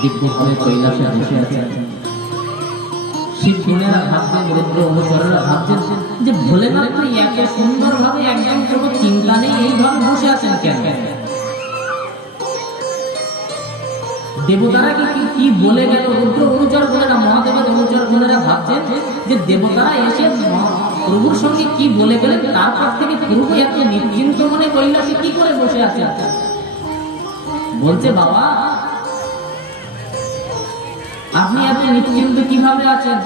দিব্যভাবে কৈলাসে বসে আছে। শিব গুণেরা ভাবছেন, রুদ্র অনুচরেরা ভাবছেন যে ভোলেনাথ তো এত সুন্দর ভাবে একদম কোনো চিন্তা নেই এইভাবে বসে আছেন কেন? দেবতারা কি বলে গেল? রুদ্র অনুচর গুণেরা, মহাদেবের অনুচর গুণেরা ভাবছেন যে দেবতারা এসে প্রভুর সঙ্গে কি বলে গেলেন, তারপর থেকে প্রভু এত নিশ্চিন্ত মনে কৈলাসে কি করে বসে আছে? বলছে বাবা আপনি এত নিশ্চিন্ত কিভাবে আছেন?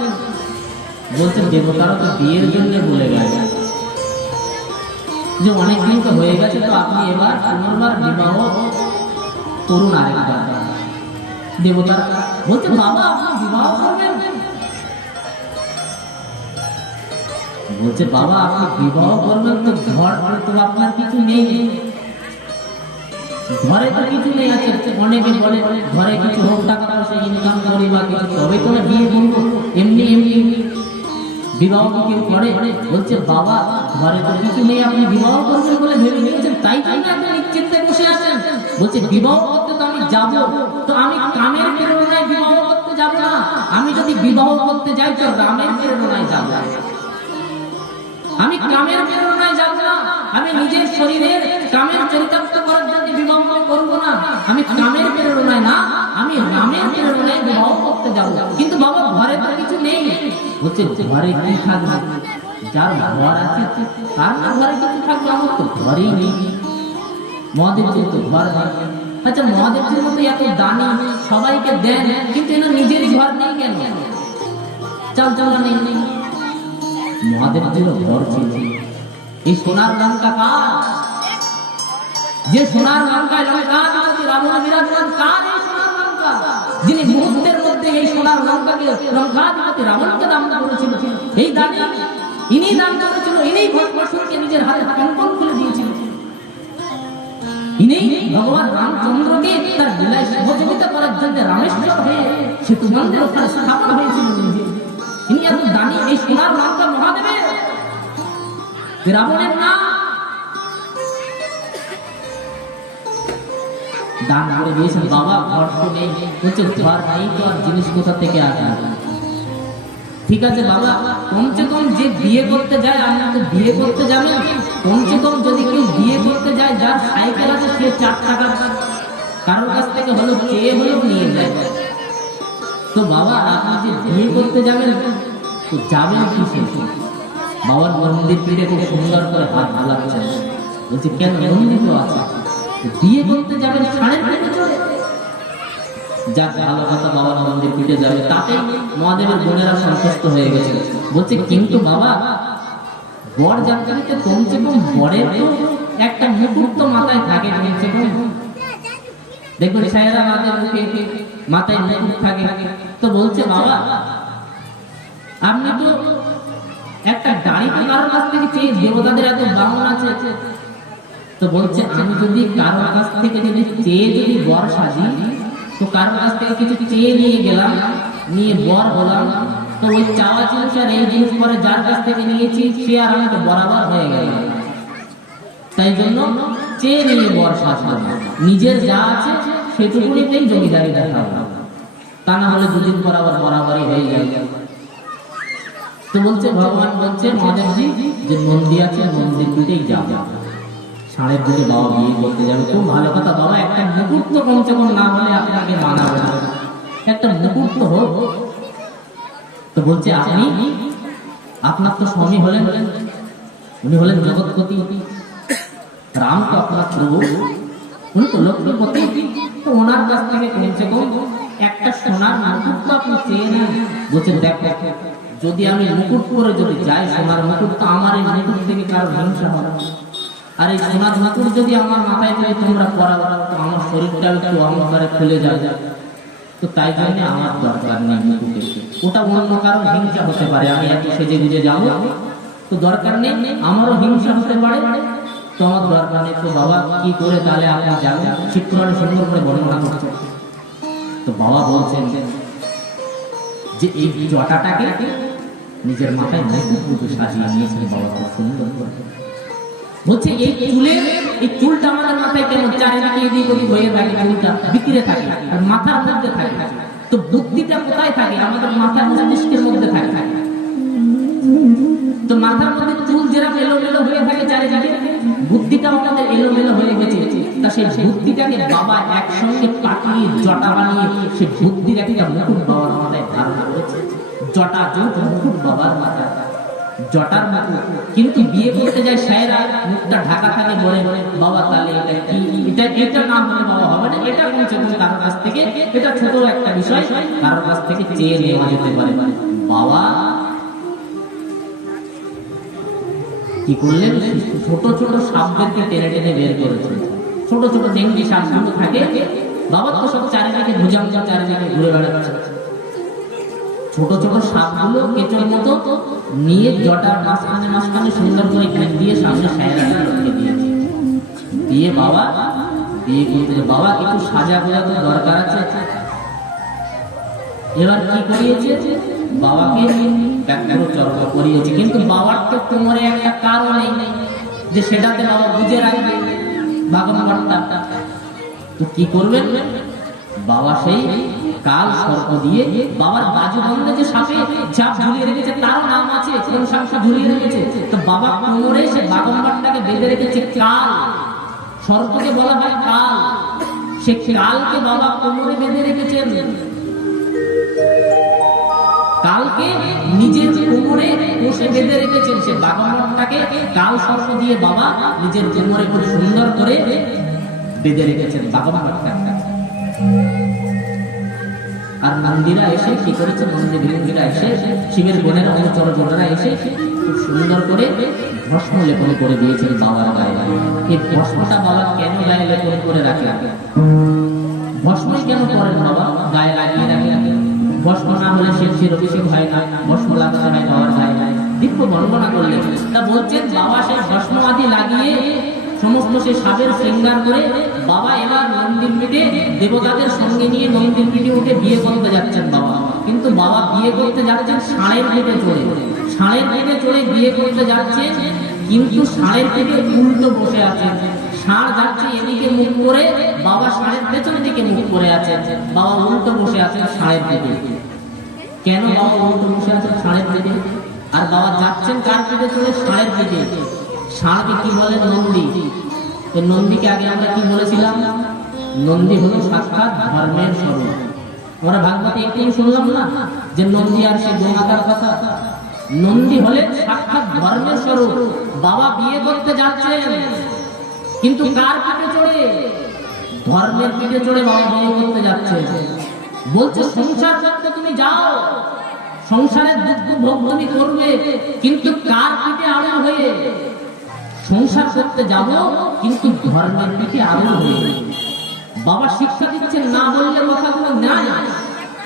বলছে দেবতারা তো বিয়ের জন্য বলে গেছে যে অনেকদিন তো হয়ে গেছে, তো আপনি এবার পুনর্বার বিবাহ করুন আরেকবার। দেবতারা বলছে বাবা আপনি বিবাহ করবেন? বলছে বাবা আপনি বিবাহ করবেন তো ঘর তো আপনার কিছু নেই, ঘরে তো কিছু নেই। আছে অনেকে বলে ঘরে কিছু হোক, টাকা পয়সা ইনকাম করি বা কিছু, তবে কোনো বিয়ে করবো। এমনি এমনি বিবাহ কি কেউ করে? বলছে বাবা ঘরে তো কিছু নেই, আপনি বিবাহ করবেন বলে ভেবে নিয়েছেন, তাই তাই না আপনি নিশ্চিন্তে বসে আছেন? বলছে বিবাহ করতে তো আমি যাব, তো আমি কামের প্রেরণায় বিবাহ করতে যাব না। আমি যদি বিবাহ করতে যাই তো রামের প্রেরণায় যাব, আমি কামের প্রেরণায় যাব না। আমি নিজের শরীরের কামের চরিতার্থ করার জন্য বিবাহ করব না। আমি কামের প্রেরণায় না, আমি রামের প্রেরণায় বিবাহ করতে যাব। কিন্তু বাবা ঘরে তো কিছু নেই। বলছে ঘরে কি থাকবে? যার ঘর আছে তার না ঘরে কিছু থাকবে, আমার তো ঘরেই নেই। মহাদেবজির তো ঘর নেই। আচ্ছা মহাদেবজির মতো এত দানি সবাইকে দেন, কিন্তু এনার নিজেরই ঘর নেই কেন? চাল চালা নেই। মহাদেবজিরও ঘর ছিল। এই সোনার লঙ্কা কার? যে সোনার লঙ্কায় লঙ্কাধিপতি রাবণ বিরাজমান, কার এই সোনার লঙ্কা? যিনি মুহূর্তের মধ্যে এই সোনার লঙ্কাকে লঙ্কাধিপতি রাবণকে দান করেছিল, এই দানি ইনি দান করেছিল। ইনি ভস্মাসুরকে নিজের হাতে কঙ্কন খুলে দিয়েছিল। ইনি ভগবান রামচন্দ্রকে তার লীলায় সহযোগিতা করার জন্য রামেশ্বর হয়ে সেতু মন্দির ওখানে স্থাপন হয়েছিল। ইনি এত দানি, এই সোনার লঙ্কা মহাদেবের, রাবণের না। দান করে দিয়েছেন। বাবা ঘর তো নেই। বলছে ঘর নেই তো আর জিনিস কোথা থেকে আসবে? ঠিক আছে বাবা, কমসে কম যে বিয়ে করতে যায়, আপনি তো বিয়ে করতে যাবেন, কমসে কম যদি কেউ বিয়ে করতে যায় যার সাইকেল আছে সে 4 টাকা কারোর কাছ থেকে হলো চেয়ে হলেও নিয়ে যায়। তো বাবা আপনি যে বিয়ে করতে যাবেন তো যাবেন কিসে? বাবার মন্দির ফিরে খুব সুন্দর করে হাত বোলাচ্ছেন। বলছে কেন? মন্দির তো আছে, বিয়ে করতে যাবেন ষাঁড়ের পিঠে চড়ে? যাক ভালো কথা, বাবার মন্দির পিঠে যাবে, তাতে মহাদেবের বোনেরা সন্তুষ্ট হয়ে গেছে। বলছে কিন্তু বাবা বর যাত্রীতে কমসে কম বরের তো একটা মুকুট তো মাথায় থাকে, কমসে কম। দেখুন সাহেরা মুখে মাথায় মুকুট থাকে। তো বলছে বাবা আপনি তো একটা গাড়ি কারোর কাছ থেকে চেয়ে, দেবতাদের এত বাহন আছে। তো বলছে আমি যদি কারোর কাছ থেকে যদি চেয়ে যদি বর সাজি, তো কারোর কাছ থেকে কিছু চেয়ে নিয়ে গেলাম, নিয়ে বর হলাম, তো ওই চাওয়া জিনিস আর এই জিনিস পরে যার কাছ থেকে নিয়েছি সে আর আমাকে বরাবর হয়ে গেল। তাই জন্য চেয়ে নিয়ে বর সাজলাম, নিজের যা আছে সেটুকুনিতেই জমিদারি দেখাবো, তা না হলে দুদিন পর আবার বরাবরই হয়ে যায়। তো বলছে ভগবান বলছে মহাদেবজি যে মন্দির আছে, মন্দির দুটেই যাবে। ষাঁড়ের দিকে বাবা বিয়ে করতে যাবে, খুব ভালো কথা বাবা, একটা মুকুট তো কমসে কম না হলে আপনাকে মানাবে না, একটা মুকুট তো হোক। তো বলছে আপনি, আপনার তো স্বামী হলেন, উনি হলেন জগৎপতি, রাম তো আপনার প্রভু, উনি তো লক্ষ্মীপতি, তো ওনার কাছ থেকে কমসে কম একটা সোনার মুকুট তো আপনি চেয়ে নেন। বলছেন দেখো যদি আমি মুকুট পরে যদি যাই, সোনার মুকুট তো আমার এই মুকুট থেকে কারো হিংসা হবে, আর এই সোনার মুকুট যদি আমার মাথায় থেকে তোমরা পরাও তো আমার শরীরটা একটু অন্ধকারে খুলে যাবে। তো তাই জন্য আমার দরকার নেই মুকুটের, ওটা অন্য কারো হিংসা হতে পারে, আমি এত সেজে গুজে যাবো তো দরকার নেই, আমারও হিংসা হতে পারে, তো আমার দরকার নেই। তো বাবা কি করে তাহলে আপনি যাবেন? শিবপুরাণে সুন্দর করে বর্ণনা করছেন। তো বাবা বলছেন যে এই জটাটাকে নিজের মাথায় মুকুট সাজিয়ে নিয়েছেন বাবা, খুব সুন্দর করে বলছে এই চুলটা আমাদের মাথায় কেন চারিদিকে এদিক ওদিক হয়ে থাকে, চুলটা ভিতরে থাকে আর মাথার মধ্যে থাকে, তো বুদ্ধিটা কোথায় থাকে? আমাদের মাথার মস্তিষ্কের মধ্যে থাকে। তো মাথার মধ্যে চুল যেরকম এলোমেলো হয়ে থাকে চারিদিকে, বুদ্ধিটাও আমাদের এলোমেলো হয়ে গেছে। তা সেই বুদ্ধিটাকে বাবা একসঙ্গে পাকিয়ে জটা বানিয়ে সে বুদ্ধির একটা মুকুট বাবার মাথায় ধারণ করেছে। জটা জোট মুকুট বাবার মাথায়, জটার মুকুট। কিন্তু বিয়ে করতে যায় সায়রা, মুখটা ঢাকা থাকে, বলে বাবা তাহলে এটা কি, এটা না বলে বাবা হবে না, এটা কমছে কম কারোর কাছ থেকে, এটা ছোট একটা বিষয়, কারোর কাছ থেকে চেয়ে নেওয়া যেতে পারে। বাবা কি করলেন? ছোট ছোট সাপদেরকে টেনে টেনে বের করেছে। ছোট ছোট ডেঙ্গি সাপগুলো থাকে, বাবা তো সব চারিদিকে ভুজাঙ্গ চারিদিকে ঘুরে বেড়াচ্ছে। ছোট ছোট সাপগুলো কেঁচোর মতো নিয়ে জটার মাঝখানে সুন্দর করে ঘেন দিয়ে সামনে সায়রাকে রেখে দিয়েছে। দিয়ে বাবা বিয়ে করতে, বাবা একটু সাজা গোজা তো দরকার আছে। এবার কি করিয়েছে? বাবাকে চর্চা করিয়েছে, কিন্তু বাবার তো কোমরে একটা কারণ নেই যে সেটাতে বাবা বুঝে রাখবে ভাগবতটা। তো কি করবেন? বাবা সেই কাল সর্প দিয়ে বাবার বাজু বন্ধে যে সাপে ঝাপ ঝুলিয়ে রেখেছে, তারও নাম আছে, কোন সাপটা ঝুলিয়ে রেখেছে। তো বাবা কোমরে সে ভাগবতটাকে বেঁধে রেখেছে কাল, সর্পকে বলা হয় কাল। সে কালকে বাবা কোমরে বেঁধে রেখেছেন। কালকে নিজের কোমরে বসে বেঁধে রেখেছেন, সে ভাগবতটাকে কাল সর্প দিয়ে বাবা নিজের কোমরে খুব সুন্দর করে বেঁধে রেখেছেন ভাগবতটাকে। আর নন্দীরা এসে কি করেছে? নন্দী বিরোধীরা এসে, শিবের বোনের অনুচরজনেরা এসে খুব সুন্দর করে ভস্ম লেপন করে দিয়েছেন বাবার গায়ে। এই ভস্মটা বাবা কেন গায়ে লেপন করে রাখলেন? ভস্মই কেন করেন বাবা? গায়ে লাগিয়ে রাখলেন। ভস্ম না হলে শিব অভিষেক হয় না, ভস্ম লাগাতে হয় বাবার গায়ে। দিব্য বর্ণনা করলেন। তা বলছেন বাবা সেই ভস্ম আদি লাগিয়ে সমস্ত সে সাবের শৃঙ্গার করে বাবা এবার নন্দীর পিঠে দেবতাদের সঙ্গে নিয়ে নন্দীর পিঠে উঠে বিয়ে করতে যাচ্ছেন বাবা। কিন্তু বাবা বিয়ে করতে যাচ্ছেন ষাঁড়ের পিঠে চড়ে। ষাঁড়ের পিঠে চড়ে বিয়ে করতে যাচ্ছেন, কিন্তু ষাঁড়ের পিঠে উল্টো বসে আছেন। ষাঁড় যাচ্ছে এদিকে মুখ করে, বাবা ষাঁড়ের পেছনের দিকে মুখ করে আছেন। বাবা উল্টো বসে আছেন ষাঁড়ের পিঠে। কেন বাবা উল্টো বসে আছেন ষাঁড়ের পিঠে? আর বাবা যাচ্ছেন কার পিঠে চড়ে? ষাঁড়ের পিঠে। ষাঁড়কে কি বলেন? নন্দী। নন্দীকে আগে আমরা কি বলেছিলাম? নন্দী হলো সাক্ষাৎ ধর্মের স্বরূপ। আমরা ভাগবতে একটু শুনলাম না যে নন্দী আর সে গঙ্গাকার কথা? নন্দী হলে সাক্ষাৎ ধর্মের স্বরূপ। বাবা বিয়ে করতে যাচ্ছেন, কিন্তু কার পিঠে চড়ে? ধর্মের পিঠে চড়ে বাবা বিয়ে করতে যাচ্ছে। বলছে সংসার করতে তুমি যাও, সংসারের দুঃখ ভোগ তুমি করবে, কিন্তু কার পিঠে আড়ুল হয়ে? সংসার করতে যাব, কিন্তু ধর্মের পিঠে আড়ুল হয়ে। বাবা শিক্ষা দিচ্ছেন, না বললে কথাগুলো নাই।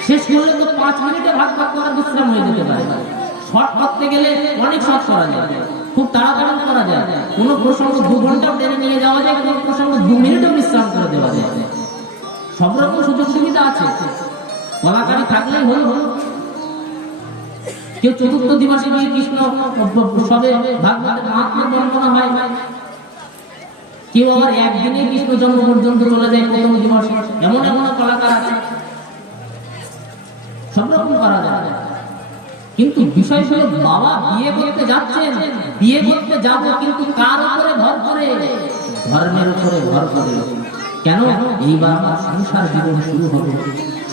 শেষ করলে তো 5 মিনিটে ভাগ করার বিশ্রাম হয়ে যেতে পারে। শর্ট করতে গেলে অনেক শর্ট করা যায়, খুব তাড়াতাড়ি করা যায়। কোন প্রসঙ্গ 2 ঘন্টাও টেনে নিয়ে যাওয়া যায়, কোন প্রসঙ্গ 2 মিনিটও বিশ্রাম করে দেওয়া যায়। সব রকম সুযোগ সুবিধা আছে, কলাকারী থাকলেই হলো। কেউ চতুর্থ দিবসে গিয়ে কৃষ্ণ সবে ভাগবতের মাহাত্ম্য বর্ণনা হয়, কেউ আবার একদিনে কৃষ্ণ জন্ম পর্যন্ত চলে যায় প্রথম দিবসে। এমন এমন কলাকার আছে, সব রকম করা যায়। কিন্তু বিষয় হলো বাবা বিয়ে করতে যাচ্ছেন, বিয়ে করতে যাব, কিন্তু কার উপরে ভর করে? ধর্মের উপরে ভর করে। কেন? এইবার আমার সংসার জীবন শুরু হবে,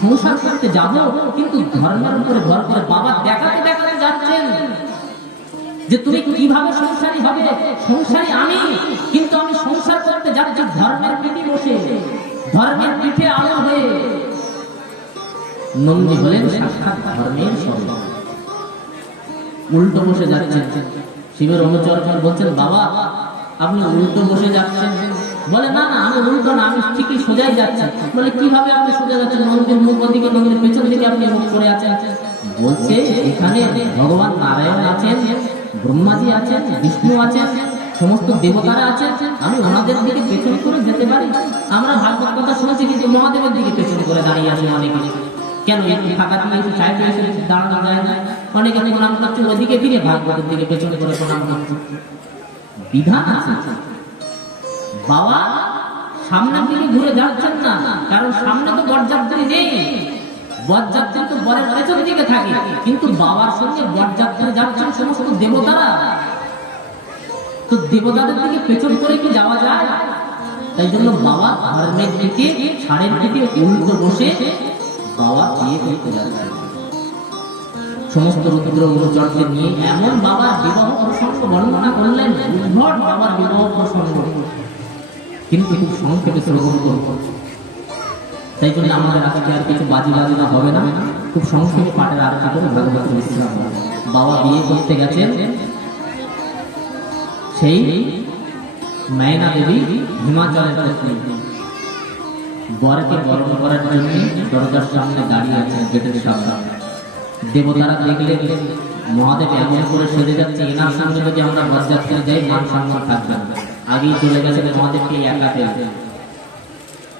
সংসার করতে যাব, কিন্তু ধর্মের উপরে ভর করে। বাবা দেখাতে দেখাতে যাচ্ছেন যে তুমি কিভাবে সংসারী হবে। সংসারী আমি, কিন্তু আমি সংসার করতে যাচ্ছি ধর্মের পিঠে বসে, ধর্মের পিঠে আলো হয়ে। নন্দী হলেন সাক্ষাৎ ধর্মের স্বরূপ। উল্টো বসে যাচ্ছেন। শিবের অনুচরগণ বলছেন, বাবা আপনি উল্টো বসে যাচ্ছেন। বলে না না, আমি উল্টো না, আমি ঠিকই সোজাই যাচ্ছি। বলে কিভাবে আপনি সোজা যাচ্ছেন? নন্দীর মুখ ওদিকে, নন্দীর পেছন দিকে আপনি মুখ করে আছেন। বলছে এখানে ভগবান নারায়ণ আছেন, ব্রহ্মাজি আছেন, বিষ্ণু আছেন, সমস্ত দেবতারা আছেন। আমি ওনাদের দিকে পেছন করে যেতে পারি? আমরা ভাগবত কথা শুনেছি, কিন্তু মহাদেবের দিকে পেছন করে দাঁড়িয়ে আছি অনেকে। কেন একটু ফাঁকা দিয়ে একটু চাইতে এসে দাঁড়ানো যায় না? অনেকে প্রণাম করছে ওদিকে ফিরে, ভাগবতের দিকে পেছন করে প্রণাম করছে। বিধান আছে। বাবা সামনের দিকে ঘুরে যাচ্ছেন না, কারণ সামনে তো বরযাত্রী নেই, বরযাত্রী তো বরের পেছন দিকে থাকে, কিন্তু বাবার সঙ্গে বরযাত্রী যাচ্ছেন সমস্ত দেবতারা, তো দেবতাদের দিকে পেছন করে কি যাওয়া যায়? তাই জন্য বাবা ধর্মের দিকে, ছাড়ের দিকে উল্টো বসে বাবা বিয়ে করতে যাচ্ছে। সমস্ত রুদ্র অনুচরকে নিয়ে এমন বাবার বিবাহ প্রসঙ্গ বর্ণনা করলেন, উদ্ভট বাবার বিবাহ প্রসঙ্গ, কিন্তু খুব সংক্ষেপে শ্রবণ করব। তাই জন্য আমাদের আজকে আর কিছু বাজি বাজনা হবে না, খুব সংক্ষেপে পাঠের আরতি করে ভাগবতের বিশ্রাম হবে। বাবা বিয়ে করতে গেছেন, সেই মায়না দেবী হিমাচলের পত্নী বরকে বরণ করার জন্য দরজার সামনে দাঁড়িয়ে আছেন, গেটের সামনে। দেবতারা দেখলে মহাদেব এমন করে সেরে যাচ্ছে, এনার সঙ্গে যদি আমরা বরযাত্রী যাই মান সম্মান থাকবে না। আগেই চলে গেছে মহাদেবকে একা পেয়ে,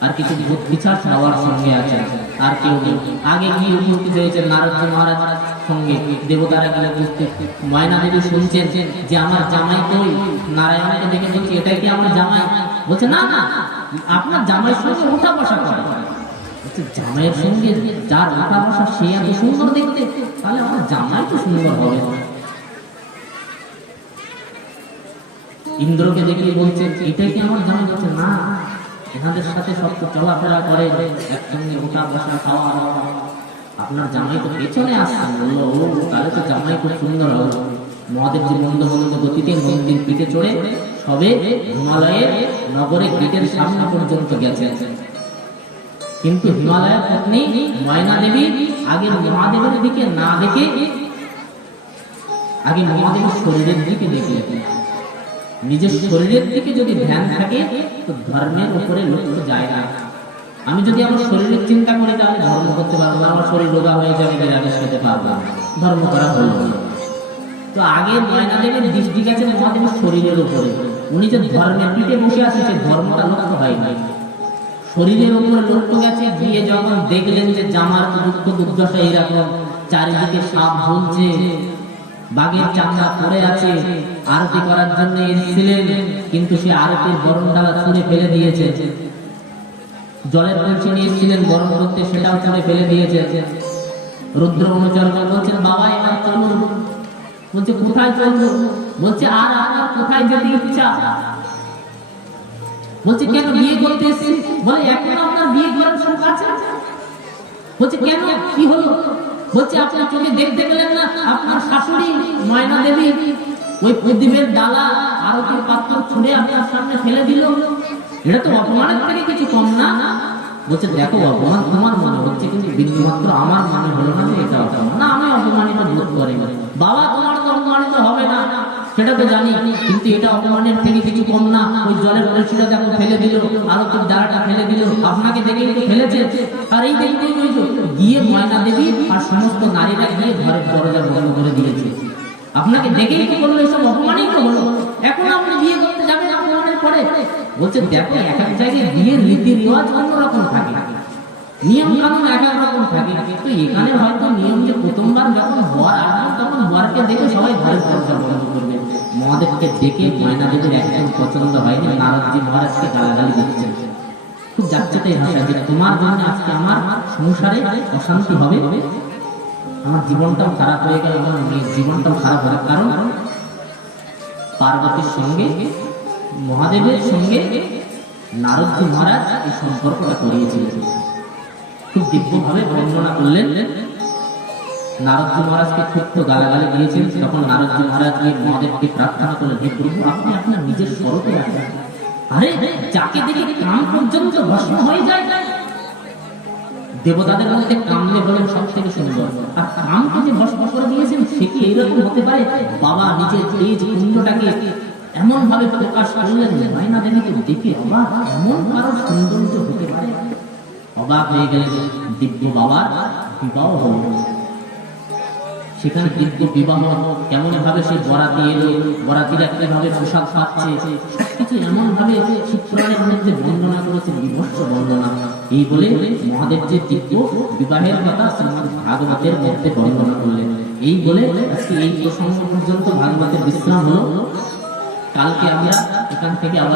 আর কিছু ভূত পিছাচ বাবার সঙ্গে আছে, আর কেউ নেই। আগে গিয়ে উপস্থিত হয়েছে নারদজি মহারাজ সঙ্গে, দেবতারা গেলে উপস্থিত। ময়না দেবী শুনছেন যে আমার জামাই কই, নারায়ণকে দেখে বলছি এটাই কি আমার জামাই? বলছে না না, আপনার জামাইয়ের সঙ্গে উঠা বসা করে। জামাইয়ের সঙ্গে যার উঠা বসা সে এত সুন্দর দেখতে, তাহলে আমার জামাই তো সুন্দর হবে। ইন্দ্রকে দেখে বলছে এটাই কি আমার জামাই? বলছে না, এনাদের সাথে সব চলাফেরা করে, একসঙ্গে উঠা বসা খাওয়া দাওয়া, আপনার জামাই তো পেছনে আসছে। বললো ও, তাহলে তো জামাই খুব সুন্দর হবে। মহাদেবজি মন্দ মন্দ গতিতে মন্দির পিঠে চড়ে সবে হিমালয়ের নগরে গেটের সামনে পর্যন্ত গেছে, কিন্তু হিমালয়ের পত্নী ময়না দেবী আগে মহাদেবের দিকে না দেখে আগে মহাদেবের শরীরের দিকে দেখে। নিজের শরীরের দিকে যদি ধ্যান থাকে তো ধর্মের উপরে লক্ষ্য যায় না। আমি যদি আমার শরীরের চিন্তা করি তাহলে ধর্ম করতে পারবো না, আমার শরীর রোগা হয়ে যাবে, নিরামিষ খেতে পারবো না, ধর্ম করা হলো না। তো আগে ময়না দেবের দৃষ্টি গেছে মহাদেবের শরীরের উপরে, উনি যে ধর্মের পিঠে বসে আছে সে ধর্মটা লক্ষ্য হয় না, শরীরের উপরে লক্ষ্য গেছে। গিয়ে যখন দেখলেন যে জামার দুঃখ দুর্দশা এইরকম, চারিদিকে সাপ ঝুলছে, বাঘের চামড়া পড়ে আছে, আরতি করার জন্য এসেছিলেন, কিন্তু সে আরতির বরণডালা ছুঁড়ে ফেলে দিয়েছে। জলের কলসি নিয়েছিলেন গরম করতে, সেটাও ছুঁড়ে ফেলে দিয়েছে। রুদ্র অনুচরগণ বলছেন বাবা এবার চলুন। বলছে কোথায় চলবো? বলছে আর আপনার কোথায় যেতে ইচ্ছা? বলছে কেন, বিয়ে করতে এসেছি। বলে এখন আপনার বিয়ে করার শখ আছে? বলছে কেন, কি হলো? বলছে আপনার চোখে দেখতে পেলেন না আপনার শাশুড়ি ময়না দেবী ওই প্রদীপের ডালা আরতির পাত্র ছুঁড়ে আপনার সামনে ফেলে দিল, এটা তো অপমানের থেকে কিছু কম না। বলছে দেখো অপমান তোমার মনে হচ্ছে, কিন্তু বিন্দুমাত্র আমার মনে হলো না যে এটা অপমান। না, আমি অপমানিত বোধ করি। বাবা তোমার তো অপমানিত হবে না সেটা তো জানি, কিন্তু এটা অপমানের থেকে কিছু কম না। ওই জলের কলসিটা যখন ফেলে দিল, আরতির ডালাটা ফেলে দিল, আপনাকে দেখে তো ফেলেছে। আর এই দেখতেই গিয়ে ময়না দেবী আর সমস্ত নারীরা গিয়ে ঘরের দরজা বন্ধ করে দিয়েছে। আপনাকে দেখেই তো বললো এসব অপমানই তো হলো, এখন আপনি বিয়ে করতে যাবেন অপমানের পরে। বলছে দেখো এক এক জায়গায় বিয়ের রীতি রেওয়াজ অন্যরকম থাকে, নিয়ম কানুন এক এক রকম থাকে, কিন্তু এখানে হয়তো নিয়ম যে প্রথমবার যখন বর আসবে তখন বরকে দেখে সবাই ঘরের দরজা বন্ধ করবে। মহাদেবকে দেখে ময়না দেবীর একদম পছন্দ হয়নি, নারদজি মহারাজকে গালাগালি দিচ্ছেন খুব যাচ্ছে তাই ভাষা, যে তোমার জন্য আজকে আমার সংসারে অশান্তি হবে, আমার জীবনটাও খারাপ হয়ে গেল, আমার মেয়ের জীবনটাও খারাপ হবে। কারণ পার্বতীর সঙ্গে মহাদেবের সঙ্গে নারদজি মহারাজ এই সম্পর্কটা করিয়েছিলেন। খুব দিব্যভাবে বর্ণনা করলেন। নারদজি মহারাজকে খুব তো গালাগালি দিয়েছেন, তখন নারদজি মহারাজ মহাদেবকে প্রার্থনা করলেন, হে প্রভু আপনি আপনার নিজের স্বরূপে রাখেন। আরে যাকে দেখে কাম পর্যন্ত ভস্ম হয়ে যায়, দেবতাদের মধ্যে কামলে বলেন সব থেকে সুন্দর, আর কামকে যে ভস্ম করে দিয়েছেন সে কি এইরকম হতে পারে? বাবা নিজের তেজ কুণ্ডটাকে এমন ভাবে প্রকাশ করলেন, ময়না দেবীকে দেখে অবাক, এমন কারো সৌন্দর্য হতে পারে? অবাক হয়ে গেলেন। দিব্য বাবার বিবাহ হল, সেখানে দিব্য বিবাহ কেমন ভাবে সে বরাতি এলো, বরাতিরা কিভাবে পোশাক পাচ্ছে, সবকিছু এমন ভাবে চিত্রায়নের মধ্যে বর্ণনা করেছে, বিভৎস বর্ণনা। এই বলে মহাদেব যে দিব্য বিবাহের কথা শ্রীমদ্ ভাগবতের মধ্যে বর্ণনা করলেন। এই বলে আজকে এই প্রসঙ্গ পর্যন্ত ভাগবতের বিশ্রাম হলো। কালকে আমরা এখান থেকে আবার